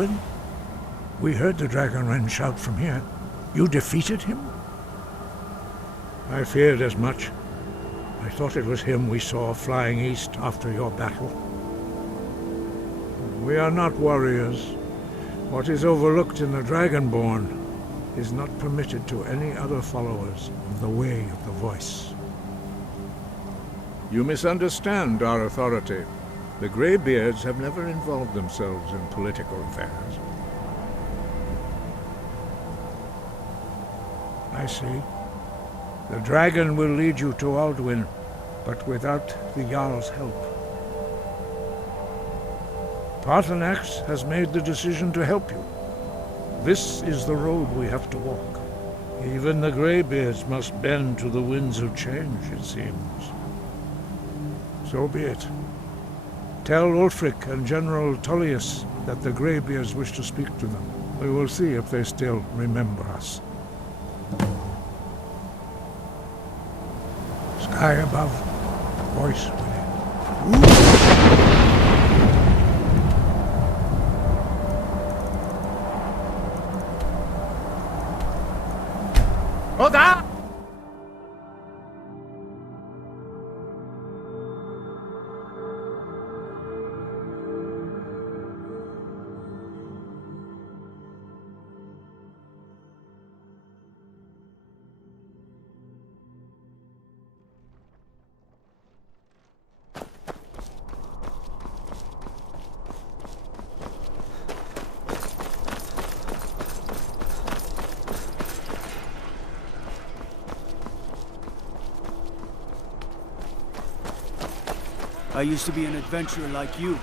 Alduin? We heard the Dragonren shout from here. You defeated him? I feared as much. I thought it was him we saw flying east after your battle. We are not warriors. What is overlooked in the Dragonborn is not permitted to any other followers of the Way of the Voice. You misunderstand our authority. The Greybeards have never involved themselves in political affairs. I see. The dragon will lead you to Alduin, but without the Jarl's help. Paarthurnax has made the decision to help you. This is the road we have to walk. Even the Greybeards must bend to the winds of change, it seems. So be it. Tell Ulfric and General Tullius that the Greybeards wish to speak to them. We will see if they still remember us. Sky above, voice within. Oda! I used to be an adventurer like you,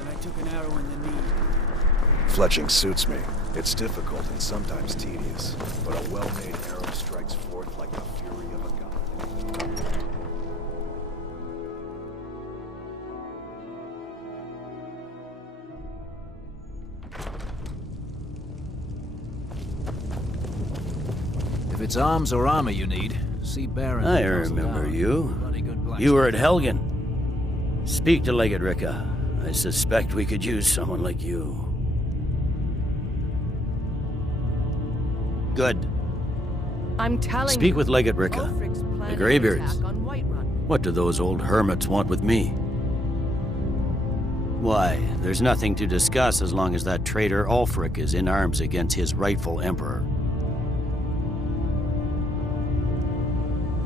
and I took an arrow in the knee. Fletching suits me. It's difficult and sometimes tedious, but a well-made arrow strikes forth like the fury of a god. If it's arms or armor you need, see Baron. I remember you. You were at Helgen. Speak to Legate Ricka. I suspect we could use someone like you. Good. I'm telling Speak you, with Legate Ricka. Ulfric's The planning Greybeards. an attack on Whiterun. What do those old hermits want with me? Why, there's nothing to discuss as long as that traitor Ulfric is in arms against his rightful emperor.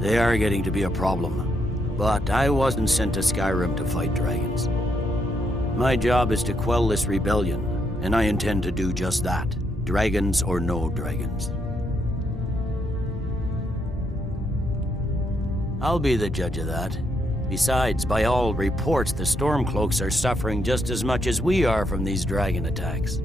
They are getting to be a problem. But I wasn't sent to Skyrim to fight dragons. My job is to quell this rebellion, and I intend to do just that. Dragons or no dragons. I'll be the judge of that. Besides, by all reports, the Stormcloaks are suffering just as much as we are from these dragon attacks.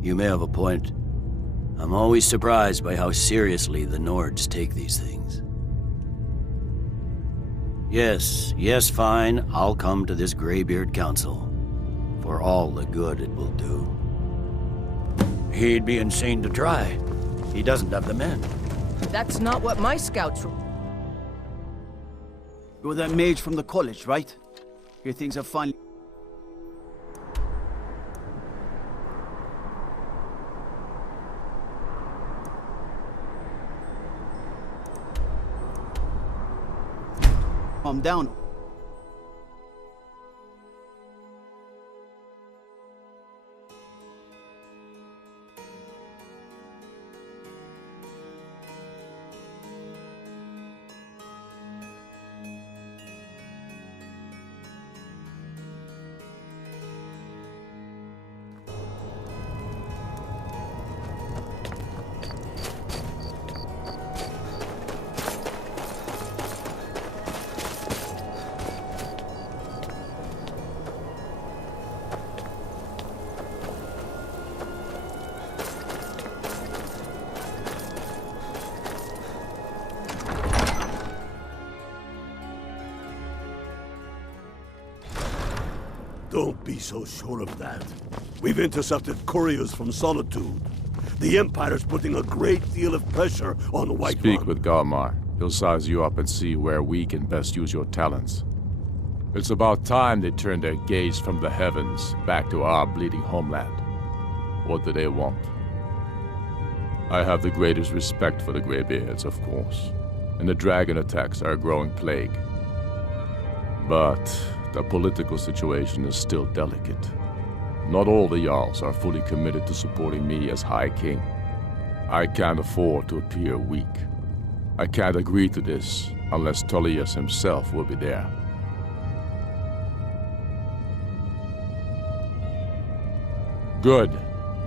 You may have a point. I'm always surprised by how seriously the Nords take these things. Yes, fine. I'll come to this Greybeard Council. For all the good it will do. He'd be insane to try. He doesn't have the men. That's not what my scouts were. You're that mage from the college, right? Here things are finally... Calm down. Don't be so sure of that. We've intercepted couriers from Solitude. The Empire's putting a great deal of pressure on Whiterun. Speak with Galmar. He'll size you up and see where we can best use your talents. It's about time they turned their gaze from the heavens back to our bleeding homeland. What do they want? I have the greatest respect for the Greybeards, of course, and the dragon attacks are a growing plague. But the political situation is still delicate. Not all the Jarls are fully committed to supporting me as High King. I can't afford to appear weak. I can't agree to this unless Tullius himself will be there. Good.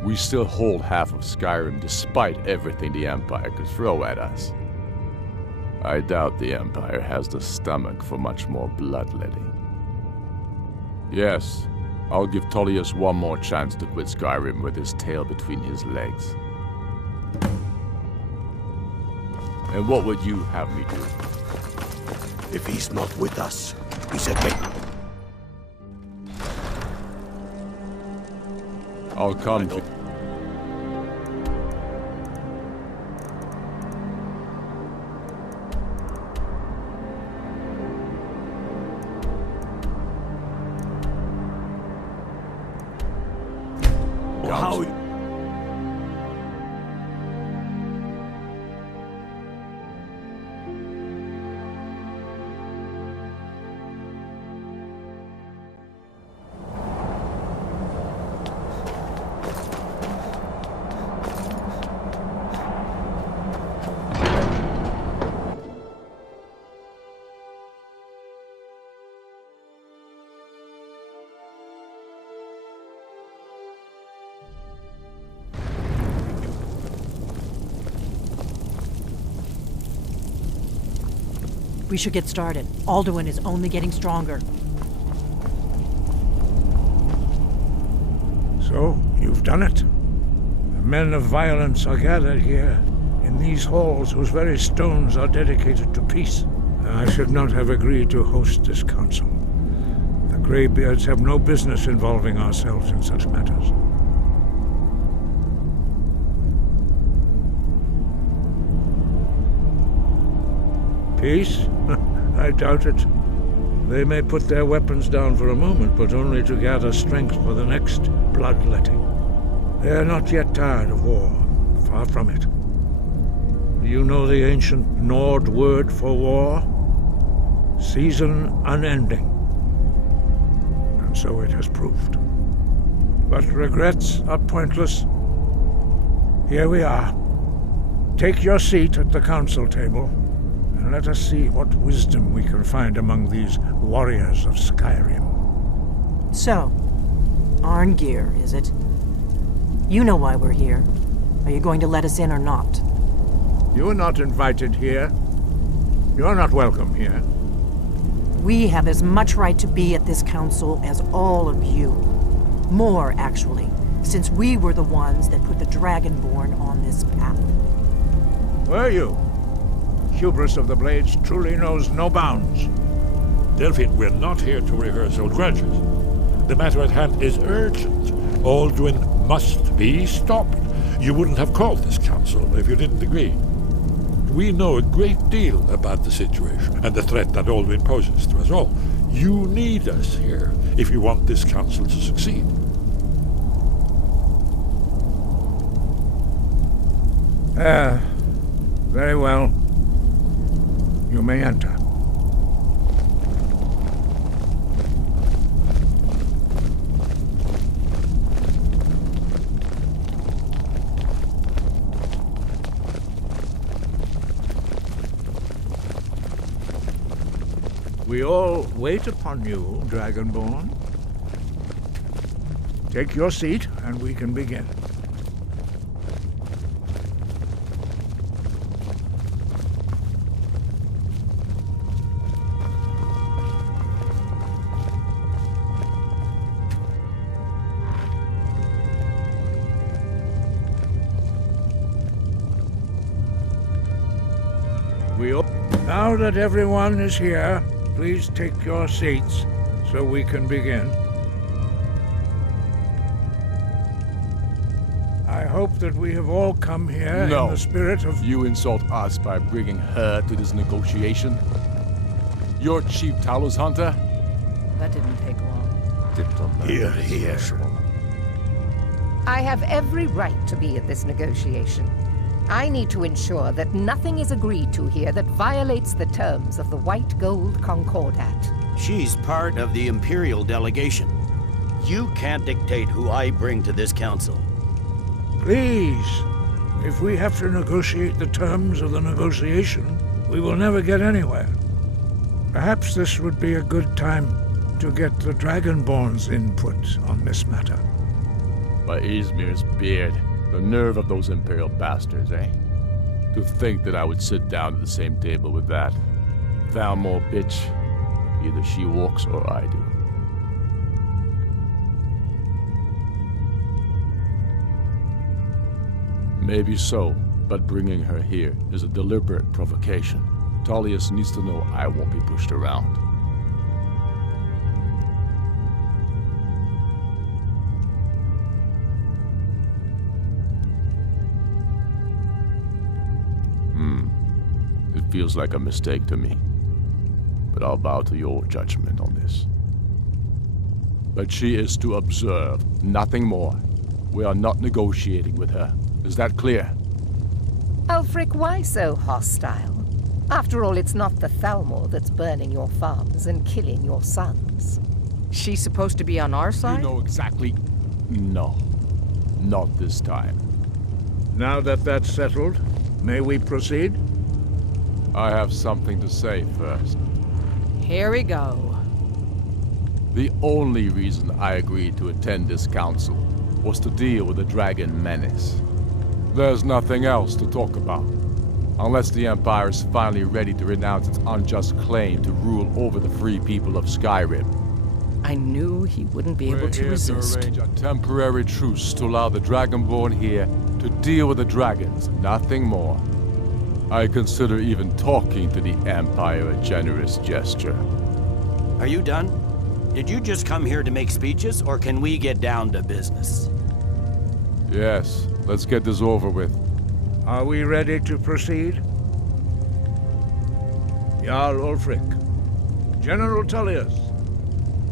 We still hold half of Skyrim despite everything the Empire could throw at us. I doubt the Empire has the stomach for much more bloodletting. Yes, I'll give Tullius one more chance to quit Skyrim with his tail between his legs. And what would you have me do? If he's not with us, he's against. I'll come to... How? We should get started. Alduin is only getting stronger. So, you've done it. The men of violence are gathered here, in these halls whose very stones are dedicated to peace. I should not have agreed to host this council. The Greybeards have no business involving ourselves in such matters. Peace? I doubt it. They may put their weapons down for a moment, but only to gather strength for the next bloodletting. They are not yet tired of war. Far from it. You know the ancient Nord word for war? Season unending. And so it has proved. But regrets are pointless. Here we are. Take your seat at the council table. Let us see what wisdom we can find among these warriors of Skyrim. So, Arngeir, is it? You know why we're here. Are you going to let us in or not? You are not invited here. You're not welcome here. We have as much right to be at this council as all of you. More, actually, since we were the ones that put the Dragonborn on this path. Were you? Hubris of the Blades truly knows no bounds. Delphine, we're not here to rehearse old grudges. The matter at hand is urgent. Alduin must be stopped. You wouldn't have called this council if you didn't agree. We know a great deal about the situation and the threat that Alduin poses to us all. You need us here if you want this council to succeed. Very well. You may enter. We all wait upon you, Dragonborn. Take your seat, and we can begin. Now that everyone is here, please take your seats so we can begin. I hope that we have all come here in the spirit of... You insult us by bringing her to this negotiation? You're Chief Talos Hunter? That didn't take long. Here, here. I have every right to be at this negotiation. I need to ensure that nothing is agreed to here that violates the terms of the White Gold Concordat. She's part of the Imperial delegation. You can't dictate who I bring to this council. Please, if we have to negotiate the terms of the negotiation, we will never get anywhere. Perhaps this would be a good time to get the Dragonborn's input on this matter. By Izmir's beard, the nerve of those Imperial bastards, eh? To think that I would sit down at the same table with that. Thalmor bitch. Either she walks or I do. Maybe so, but bringing her here is a deliberate provocation. Tullius needs to know I won't be pushed around. It feels like a mistake to me. But I'll bow to your judgment on this. But she is to observe, nothing more. We are not negotiating with her. Is that clear? Ulfric, why so hostile? After all, it's not the Thalmor that's burning your farms and killing your sons. She's supposed to be on our side? You know exactly... No. Not this time. Now that that's settled, may we proceed? I have something to say first. Here we go. The only reason I agreed to attend this council was to deal with the dragon menace. There's nothing else to talk about. Unless the Empire is finally ready to renounce its unjust claim to rule over the free people of Skyrim. I knew he wouldn't be able to resist. We're here to arrange a temporary truce to allow the Dragonborn here to deal with the dragons, nothing more. I consider even talking to the Empire a generous gesture. Are you done? Did you just come here to make speeches, or can we get down to business? Yes, let's get this over with. Are we ready to proceed? Jarl Ulfric, General Tullius,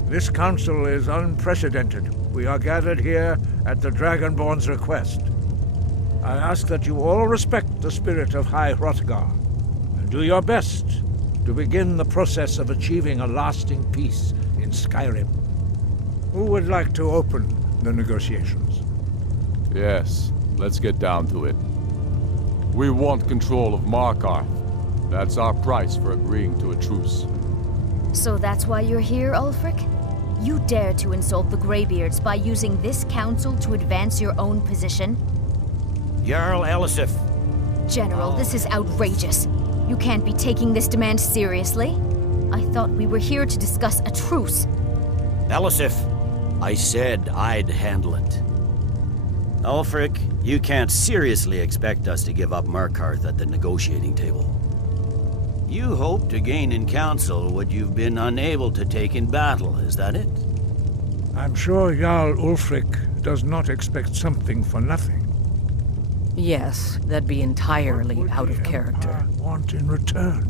this council is unprecedented. We are gathered here at the Dragonborn's request. I ask that you all respect the spirit of High Hrothgar, and do your best to begin the process of achieving a lasting peace in Skyrim. Who would like to open the negotiations? Yes, let's get down to it. We want control of Markarth. That's our price for agreeing to a truce. So that's why you're here, Ulfric? You dare to insult the Greybeards by using this council to advance your own position? Jarl Elisif. General, this is outrageous. You can't be taking this demand seriously. I thought we were here to discuss a truce. Elisif, I said I'd handle it. Ulfric, you can't seriously expect us to give up Markarth at the negotiating table. You hope to gain in council what you've been unable to take in battle, is that it? I'm sure Jarl Ulfric does not expect something for nothing. Yes, that'd be entirely out of character. Want in return?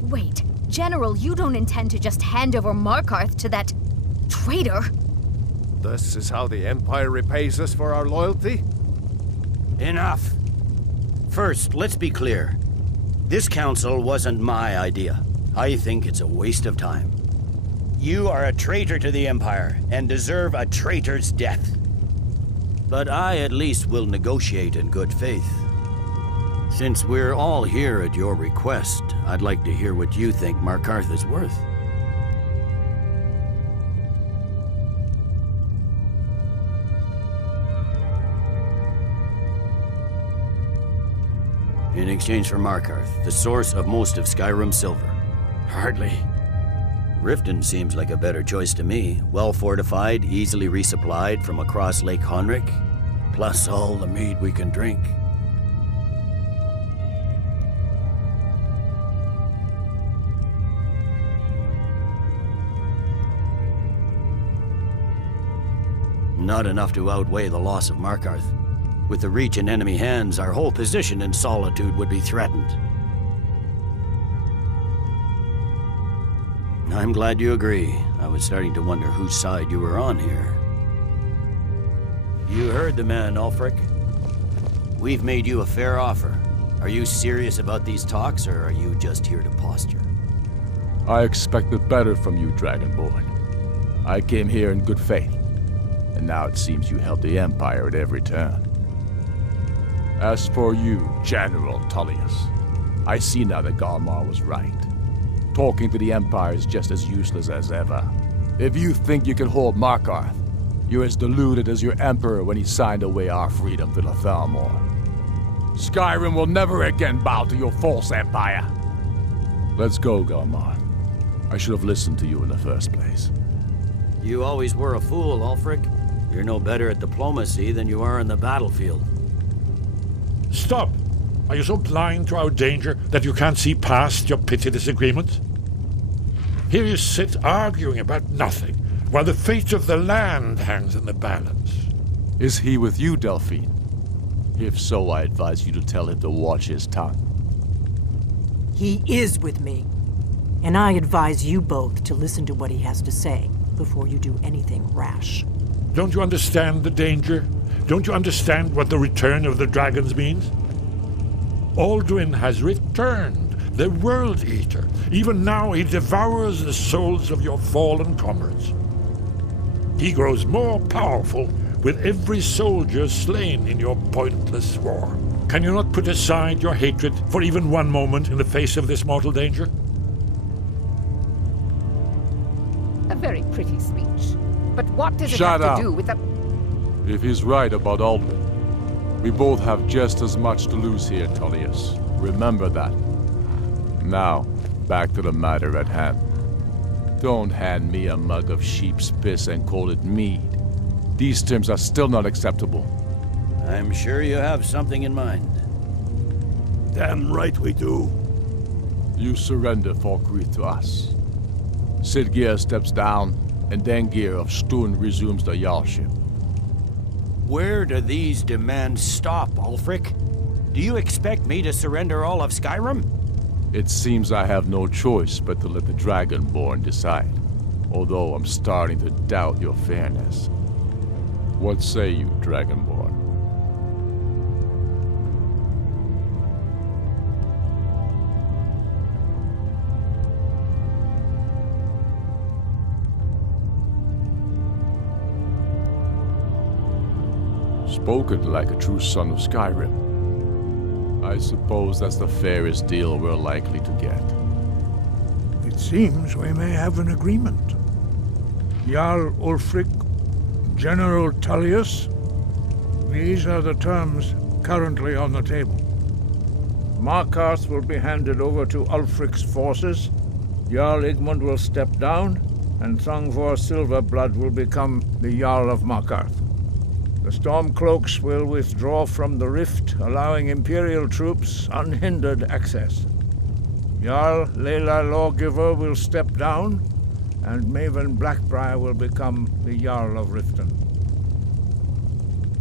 Wait, General, you don't intend to just hand over Markarth to that traitor? This is how the Empire repays us for our loyalty? Enough. First, let's be clear. This council wasn't my idea. I think it's a waste of time. You are a traitor to the Empire and deserve a traitor's death. But I at least will negotiate in good faith. Since we're all here at your request, I'd like to hear what you think Markarth is worth. In exchange for Markarth, the source of most of Skyrim's silver. Hardly. Riften seems like a better choice to me. Well fortified, easily resupplied from across Lake Honric, plus all the mead we can drink. Not enough to outweigh the loss of Markarth. With the Reach in enemy hands, our whole position in Solitude would be threatened. I'm glad you agree. I was starting to wonder whose side you were on here. You heard the man, Ulfric. We've made you a fair offer. Are you serious about these talks, or are you just here to posture? I expected better from you, Dragonborn. I came here in good faith, and now it seems you help the Empire at every turn. As for you, General Tullius, I see now that Galmar was right. Talking to the Empire is just as useless as ever. If you think you can hold Markarth, you're as deluded as your Emperor when he signed away our freedom to the Thalmor. Skyrim will never again bow to your false empire. Let's go, Galmar. I should have listened to you in the first place. You always were a fool, Ulfric. You're no better at diplomacy than you are in the battlefield. Stop! Are you so blind to our danger that you can't see past your petty disagreements? Here you sit arguing about nothing, while the fate of the land hangs in the balance. Is he with you, Delphine? If so, I advise you to tell him to watch his tongue. He is with me. And I advise you both to listen to what he has to say before you do anything rash. Don't you understand the danger? Don't you understand what the return of the dragons means? Alduin has returned, the World Eater. Even now he devours the souls of your fallen comrades. He grows more powerful with every soldier slain in your pointless war. Can you not put aside your hatred for even one moment in the face of this mortal danger? A very pretty speech. But what does it Shut have up. to do with the... If he's right about Alduin, we both have just as much to lose here, Tullius. Remember that. Now, back to the matter at hand. Don't hand me a mug of sheep's piss and call it mead. These terms are still not acceptable. I'm sure you have something in mind. Damn right we do. You surrender Falkreath to us. Sidgeir steps down, and Dengir of Stun resumes the Jarlship. Where do these demands stop, Ulfric? Do you expect me to surrender all of Skyrim? It seems I have no choice but to let the Dragonborn decide, although I'm starting to doubt your fairness. What say you, Dragonborn? Spoken like a true son of Skyrim. I suppose that's the fairest deal we're likely to get. It seems we may have an agreement. Jarl Ulfric, General Tullius, these are the terms currently on the table. Markarth will be handed over to Ulfric's forces, Jarl Igmund will step down, and Thongvor Silverblood will become the Jarl of Markarth. The Stormcloaks will withdraw from the rift, allowing Imperial troops unhindered access. Jarl Layla Lawgiver will step down, and Maven Blackbriar will become the Jarl of Riften.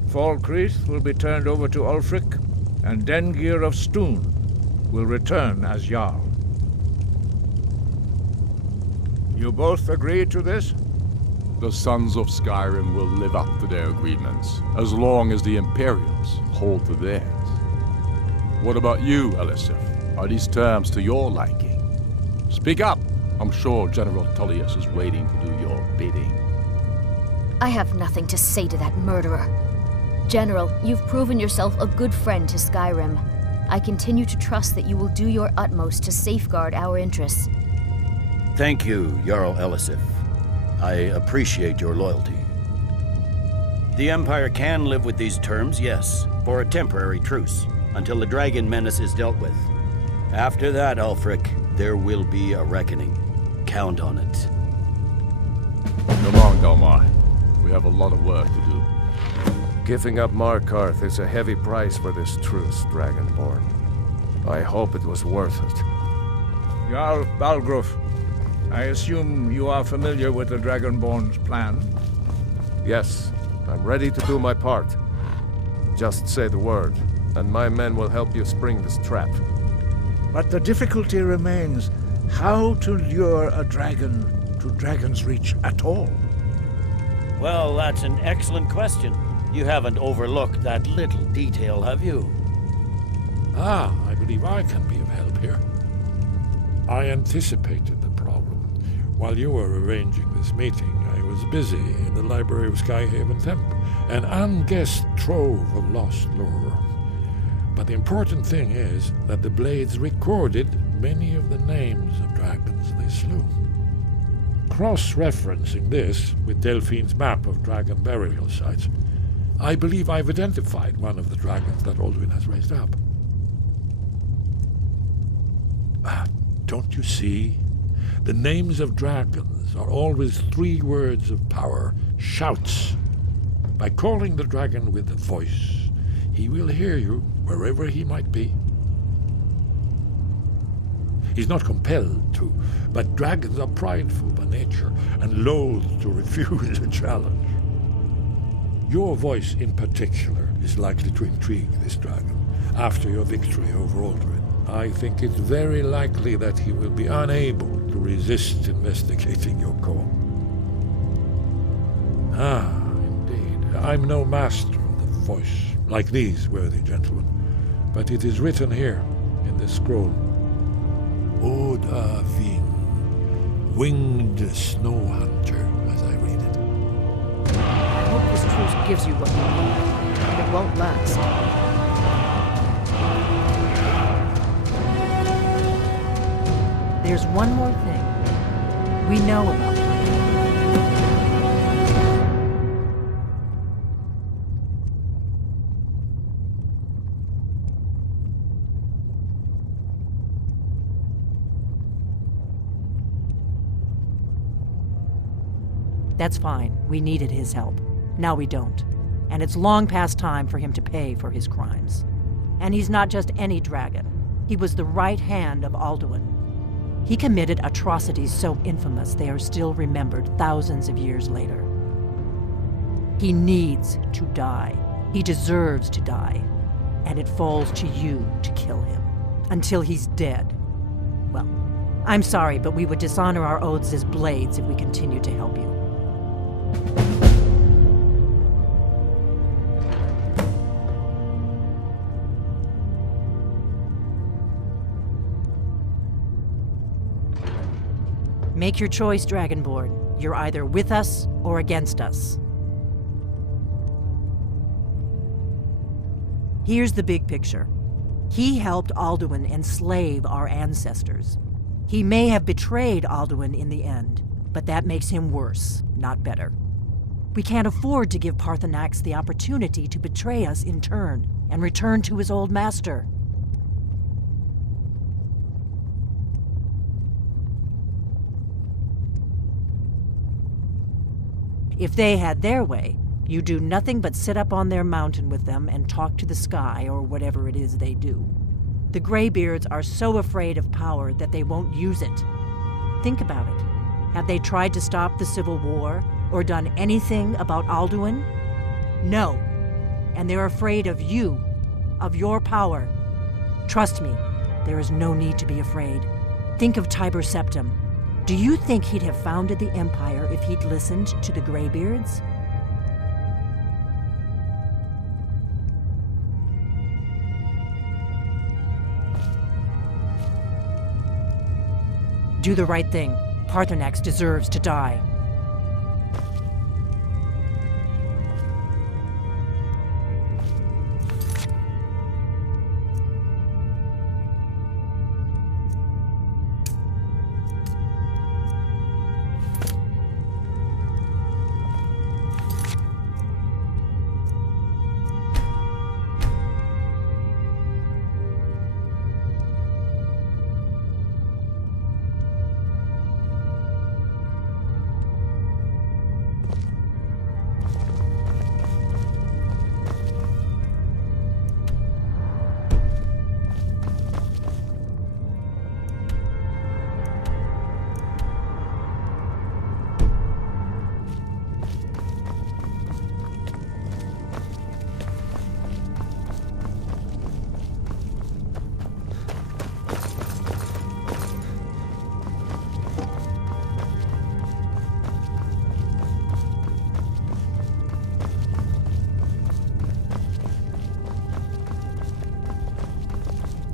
Falkreath will be turned over to Ulfric, and Dengir of Stun will return as Jarl. You both agree to this? The Sons of Skyrim will live up to their agreements, as long as the Imperials hold to theirs. What about you, Elisif? Are these terms to your liking? Speak up! I'm sure General Tullius is waiting to do your bidding. I have nothing to say to that murderer. General, you've proven yourself a good friend to Skyrim. I continue to trust that you will do your utmost to safeguard our interests. Thank you, Jarl Elisif. I appreciate your loyalty. The Empire can live with these terms, yes, for a temporary truce, until the dragon menace is dealt with. After that, Ulfric, there will be a reckoning. Count on it. Come on, Galmar. We have a lot of work to do. Giving up Markarth is a heavy price for this truce, Dragonborn. I hope it was worth it. Jarl Balgruf, I assume you are familiar with the Dragonborn's plan? Yes, I'm ready to do my part. Just say the word, and my men will help you spring this trap. But the difficulty remains how to lure a dragon to Dragon's Reach at all. Well, that's an excellent question. You haven't overlooked that little detail, have you? Ah, I believe I can be of help here. I anticipated the problem. While you were arranging this meeting, I was busy in the library of Skyhaven Temp, an unguessed trove of lost lore. But the important thing is that the Blades recorded many of the names of dragons they slew. Cross-referencing this with Delphine's map of dragon burial sites, I believe I've identified one of the dragons that Alduin has raised up. Don't you see? The names of dragons are always 3 words of power, shouts. By calling the dragon with a voice, he will hear you wherever he might be. He's not compelled to, but dragons are prideful by nature and loath to refuse a challenge. Your voice in particular is likely to intrigue this dragon after your victory over Alduin. I think it's very likely that he will be unable to resist investigating your call. Ah, indeed. I'm no master of the voice, like these worthy gentlemen, but it is written here in this scroll. Oda Ving, winged snow hunter, as I read it. I hope this truce gives you what you need, but it won't last. There's one more thing we know about her. That's fine. We needed his help. Now we don't. And it's long past time for him to pay for his crimes. And he's not just any dragon. He was the right hand of Alduin. He committed atrocities so infamous they are still remembered thousands of years later. He needs to die. He deserves to die. And it falls to you to kill him. Until he's dead. Well, I'm sorry, but we would dishonor our oaths as Blades if we continue to help you. Make your choice, Dragonborn. You're either with us or against us. Here's the big picture. He helped Alduin enslave our ancestors. He may have betrayed Alduin in the end, but that makes him worse, not better. We can't afford to give Paarthurnax the opportunity to betray us in turn and return to his old master. If they had their way, you do nothing but sit up on their mountain with them and talk to the sky or whatever it is they do. The Greybeards are so afraid of power that they won't use it. Think about it. Have they tried to stop the Civil War or done anything about Alduin? No. And they're afraid of you, of your power. Trust me, there is no need to be afraid. Think of Tiber Septim. Do you think he'd have founded the Empire if he'd listened to the Greybeards? Do the right thing. Paarthurnax deserves to die.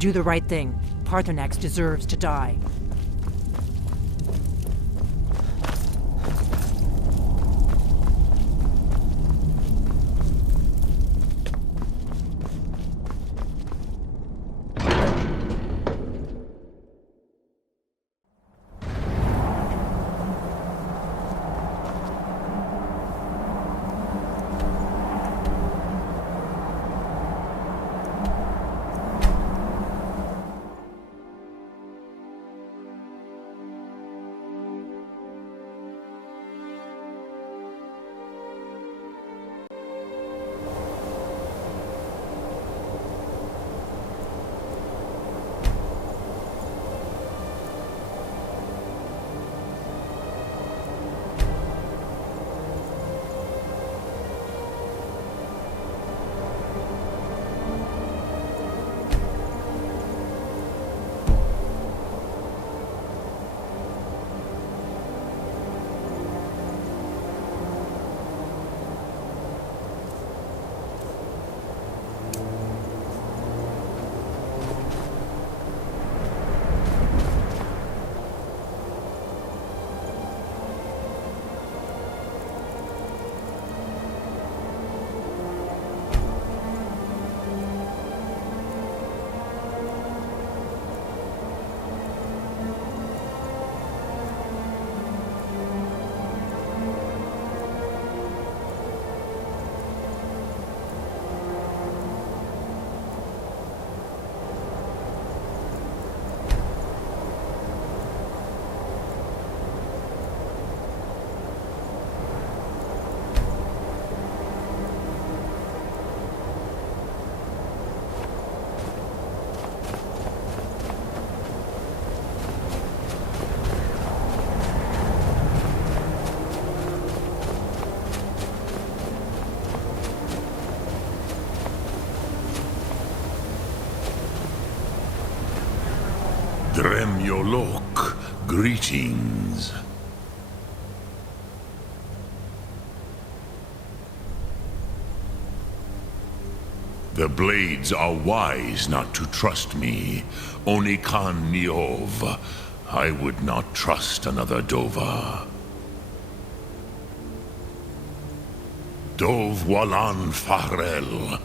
Do the right thing. Paarthurnax deserves to die. Dremyolok, greetings. The Blades are wise not to trust me. Onikan Niov. I would not trust another Dova. Dov Walan Farel.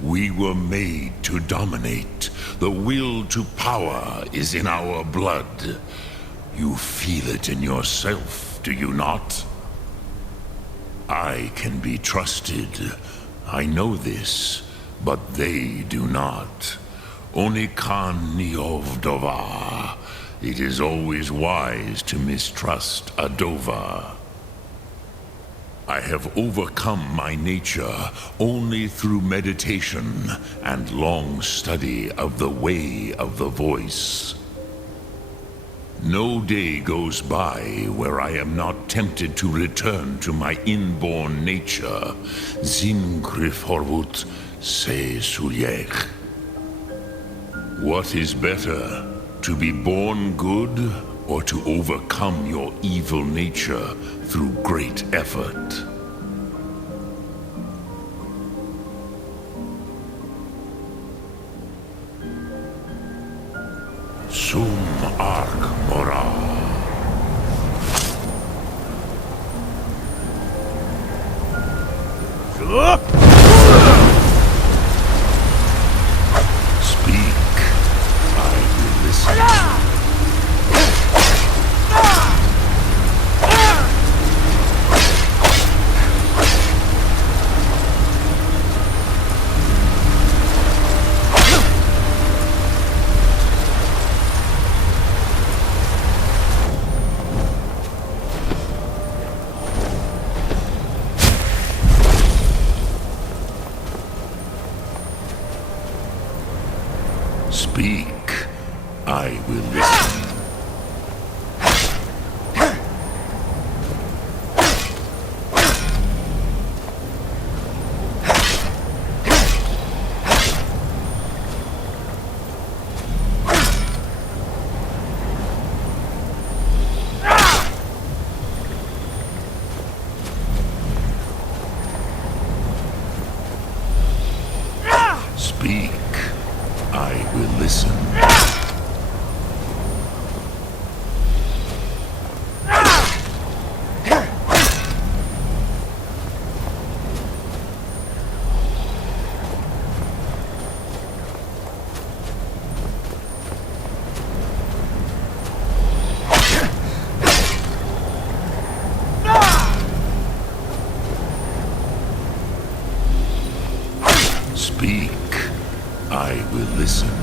We were made to dominate. The will to power is in our blood. You feel it in yourself, do you not? I can be trusted. I know this, but they do not. Onikan Niov Dova. It is always wise to mistrust a Dova. I have overcome my nature only through meditation and long study of the way of the voice. No day goes by where I am not tempted to return to my inborn nature. Zingriforvut se sulyech. What is better, to be born good or to overcome your evil nature through great effort? Sum Ark Mora. Speak. I will listen. speak, I will listen.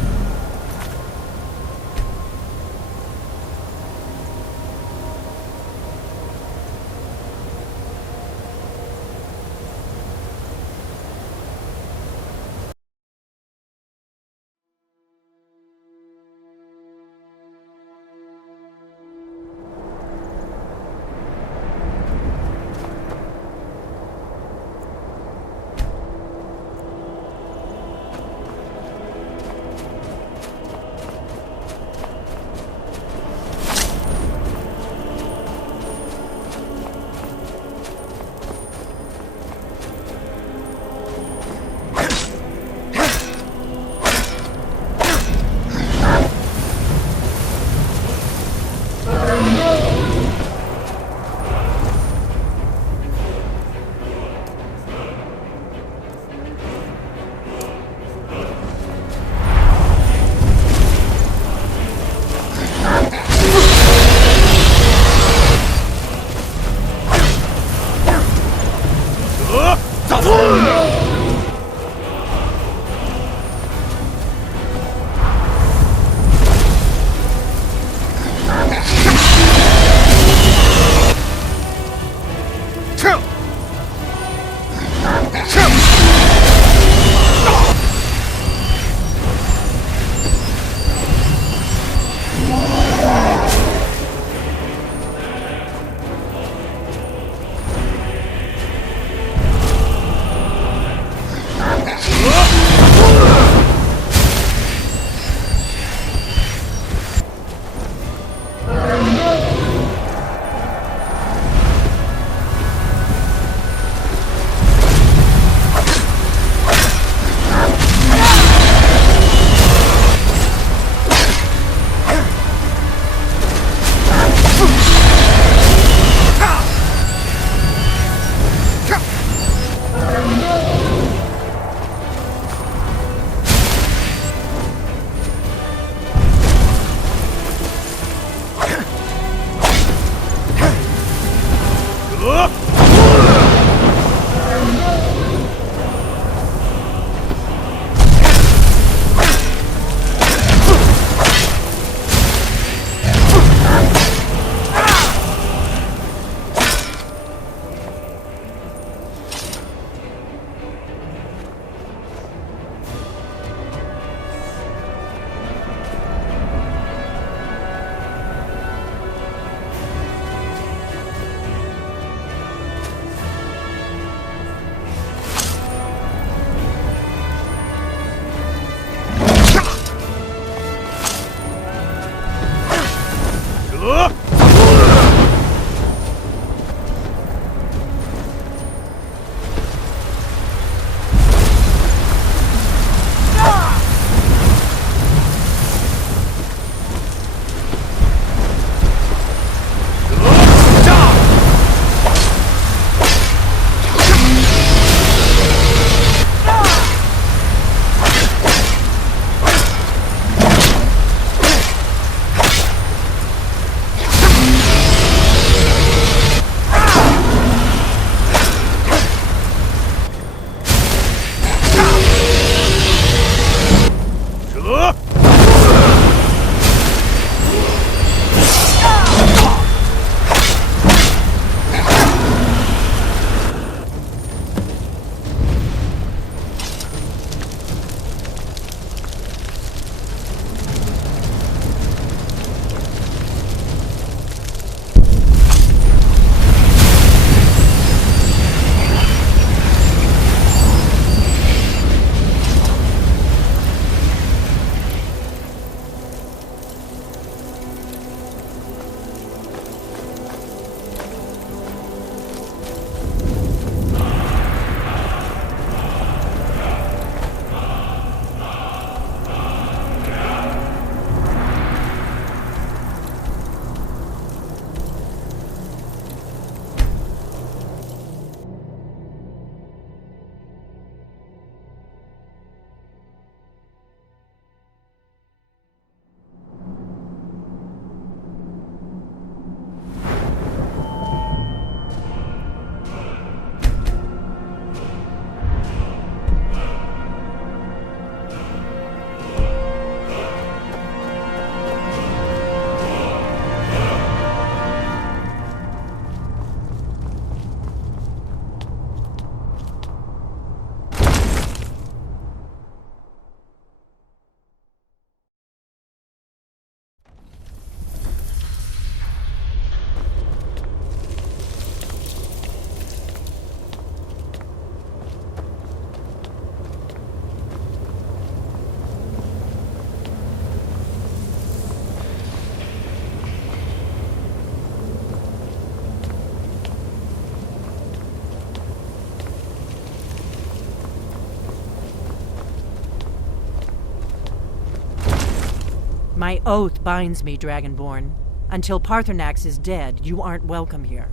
My oath binds me, Dragonborn. Until Paarthurnax is dead, you aren't welcome here.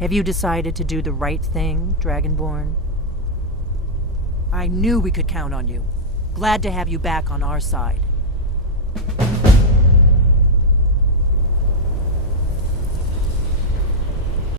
Have you decided to do the right thing, Dragonborn? I knew we could count on you. Glad to have you back on our side.